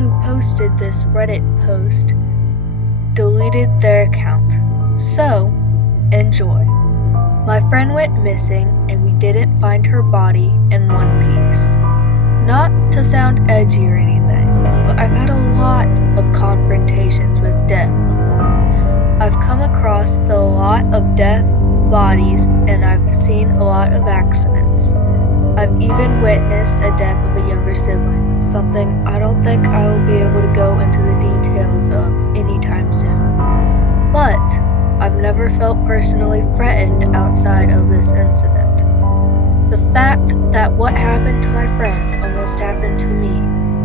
who posted this Reddit post deleted their account. So, enjoy. My friend went missing and we didn't find her body in one piece. Not to sound edgy or anything, but I've had a lot of confrontations with death before. I've come across the lot of dead bodies and I've seen a lot of accidents. I've even witnessed a death of a younger sibling, something I don't think I will be able to go into the details of anytime soon. But I've never felt personally threatened outside of this incident. The fact that what happened to my friend almost happened to me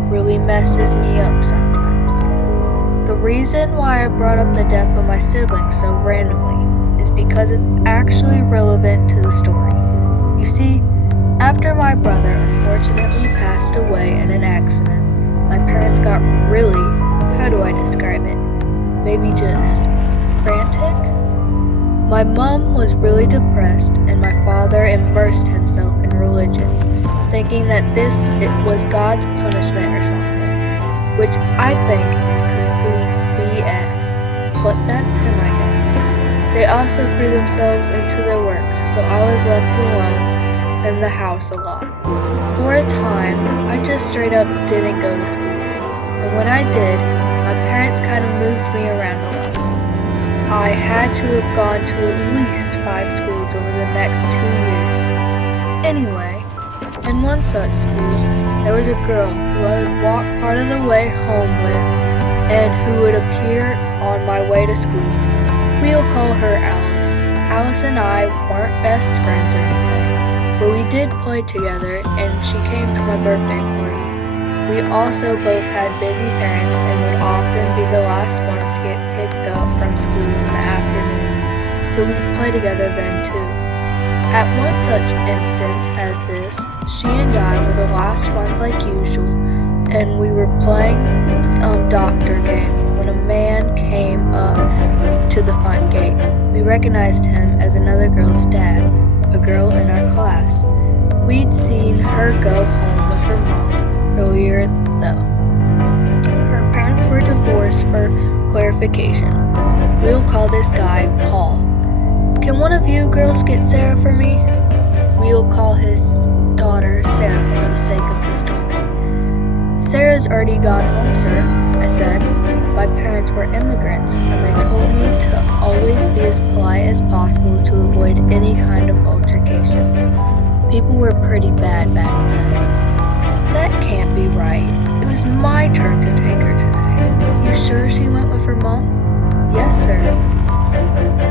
really messes me up sometimes. The reason why I brought up the death of my sibling so randomly is because it's actually relevant to the story. You see, after my brother unfortunately passed away in an accident, my parents got really, how do I describe it? Maybe just frantic? My mom was really depressed and my father immersed himself in religion, thinking that it was God's punishment or something, which I think is complete BS, but that's him, I guess. They also threw themselves into their work, so I was left alone in the house a lot. For a time, I just straight up didn't go to school, and when I did, my parents kind of moved me around a lot. I had to have gone to at least 5 schools over the next 2 years. Anyway, in one such school, there was a girl who I would walk part of the way home with and who would appear on my way to school. We'll call her Alice. Alice and I weren't best friends or anything, but we did play together and she came to my birthday party. We also both had busy parents and would often be the last ones to get picked up from school in the afternoon, so we'd play together then too. At one such instance as this, she and I were the last ones like usual, and we were playing some doctor game when a man came up to the front gate. We recognized him as another girl's dad, a girl in our class. We'd seen her go home with her mom earlier though. Her parents were divorced for clarification. We'll call this guy Paul. Can one of you girls get Sarah for me? We'll call his daughter Sarah for the sake of the story. Sarah's already gone home, sir, I said. My parents were immigrants, and they told me to always be as polite as possible to avoid any kind of altercations. People were pretty bad back then. That can't be right. It was my turn to take her today. You sure she went with her mom? Yes, sir.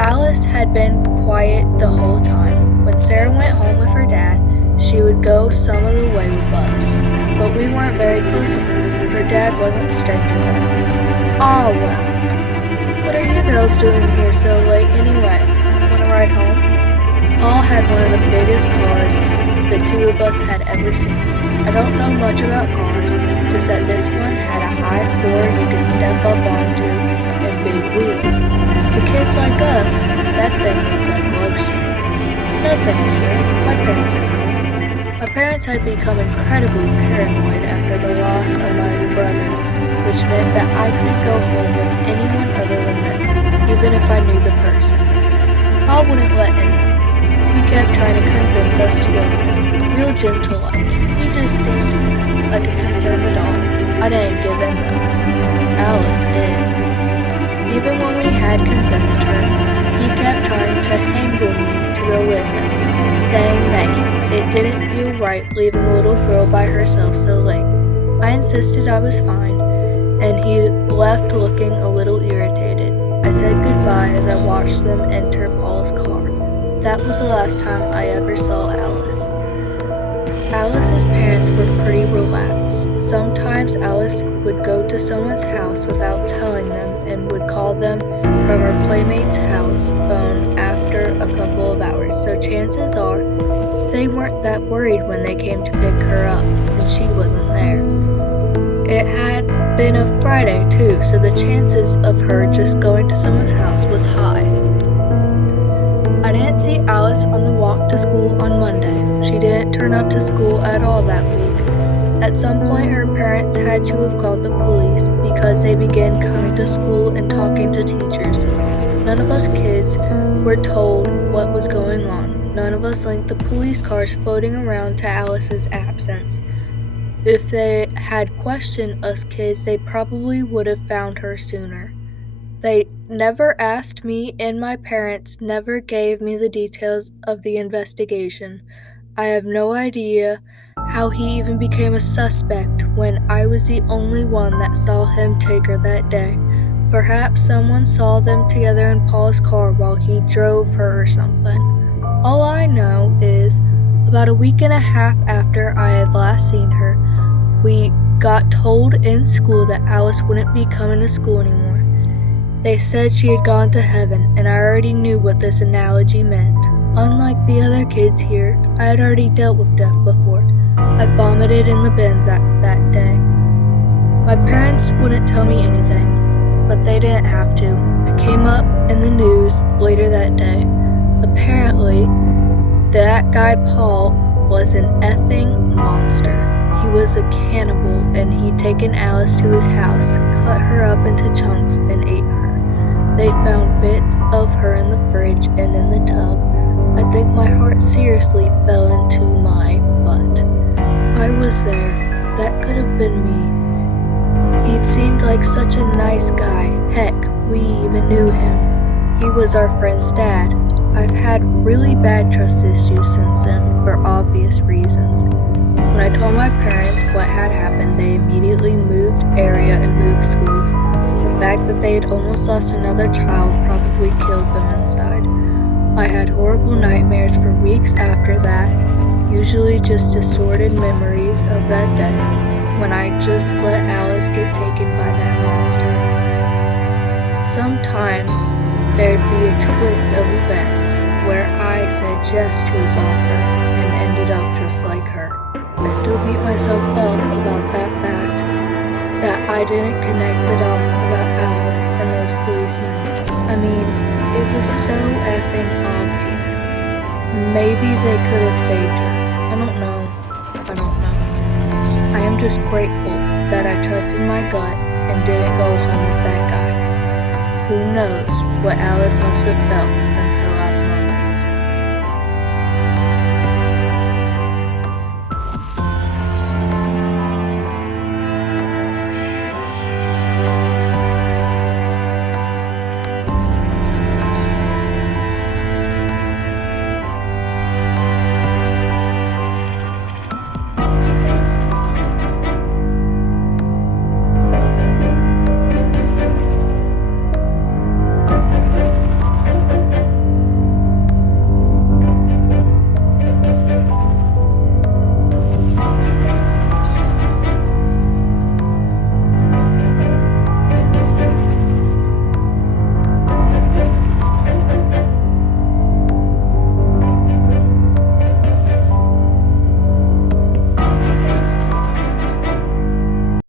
Alice had been quiet the whole time. When Sarah went home with her dad, she would go some of the way with us, but we weren't very close with her. Her dad wasn't a stranger though. Oh well. What are you girls doing here so late anyway? Want to ride home? Paul had one of the biggest cars the two of us had ever seen. I don't know much about cars, just that this one had a high floor you could step up onto and big wheels. To kids like us, that thing looked like luxury. No thanks, sir. My parents are coming. My parents had become incredibly paranoid after the loss of my brother, which meant that I couldn't go home with anyone other than them, even if I knew the person. Paul wouldn't let anyone. He kept trying to convince us to go with him, real gentle-like. He just seemed like a concerned adult. I didn't give in though. Alice did. Even when we had convinced her, he kept trying to haggle me to go with him, saying that it didn't feel right leaving a little girl by herself so late. I insisted I was fine, and he left looking a little irritated. I said goodbye as I watched them enter Paul's car. That was the last time I ever saw Alice. Alice's parents were pretty relaxed. Sometimes Alice would go to someone's house without telling them and would call them from her playmate's house phone after a couple of hours, so chances are they weren't that worried when they came to pick her up and she wasn't there. It had been a Friday too, so the chances of her just going to someone's house was high. I didn't see Alice on the walk to school on Monday. She didn't turn up to school at all that week. At some point, her parents had to have called the police because they began coming to school and talking to teachers. None of us kids were told what was going on. None of us linked the police cars floating around to Alice's absence. If they had questioned us kids, they probably would have found her sooner. They never asked me, and my parents never gave me the details of the investigation. I have no idea how he even became a suspect when I was the only one that saw him take her that day. Perhaps someone saw them together in Paul's car while he drove her or something. All I know is, about a week and a half after I had last seen her, we got told in school that Alice wouldn't be coming to school anymore. They said she had gone to heaven, and I already knew what this analogy meant. Unlike the other kids here, I had already dealt with death before. I vomited in the bins that day. My parents wouldn't tell me anything, but they didn't have to. It came up in the news later that day. Apparently, that guy Paul was an effing monster. He was a cannibal, and he'd taken Alice to his house, cut her up into chunks, and ate her. They found bits of her in the fridge and in the tub. I think my heart seriously fell into my butt. I was there. That could have been me. He'd seemed like such a nice guy. Heck, we even knew him. He was our friend's dad. I've had really bad trust issues since then, for obvious reasons. When I told my parents what had happened, they immediately moved area and moved schools. The fact that they had almost lost another child probably killed them inside. I had horrible nightmares for weeks after that, usually just assorted memories of that day, when I just let Alice get taken by that monster. Sometimes there'd be a twist of events where I said yes to his offer and ended up just like her. I still beat myself up about that fact, that I didn't connect the dots about Alice and those policemen. I mean, it was so effing obvious. Maybe they could have saved her. I don't know. I am just grateful that I trusted my gut and didn't go home with that guy. Who knows what Alice must have felt